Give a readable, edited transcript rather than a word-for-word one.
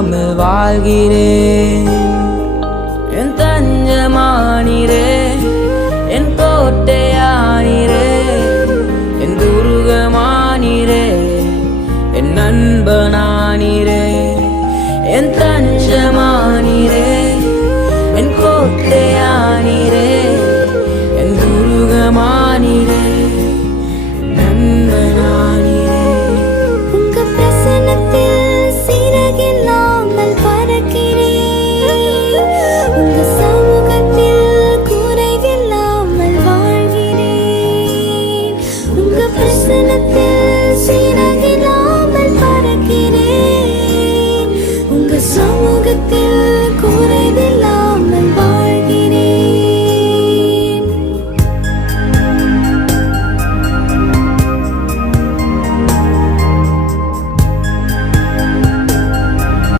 இல்லாமல் வாழ்கிறேன். என் தஞ்சமானீரே, என் கோட்டையானீரே, என் துருகமானீரே, என் நண்பனானீரே. என் தஞ்சமானீரே, என் கோட்டையானீரே, என் துருகமானீரே, நண்பனானீரே. உங்க பிரசன்னத்தில் சிறகில்லாமல் பறக்கிறேன். உங்க சமூகத்தில் குறைவில்லாமல் வாழ்கிறேன். உங்க பிரசன்னத்தில் சிறகில்லாமல் பறக்கிறேன். உங்க சமூகத்தில் குறைவில்லாமல்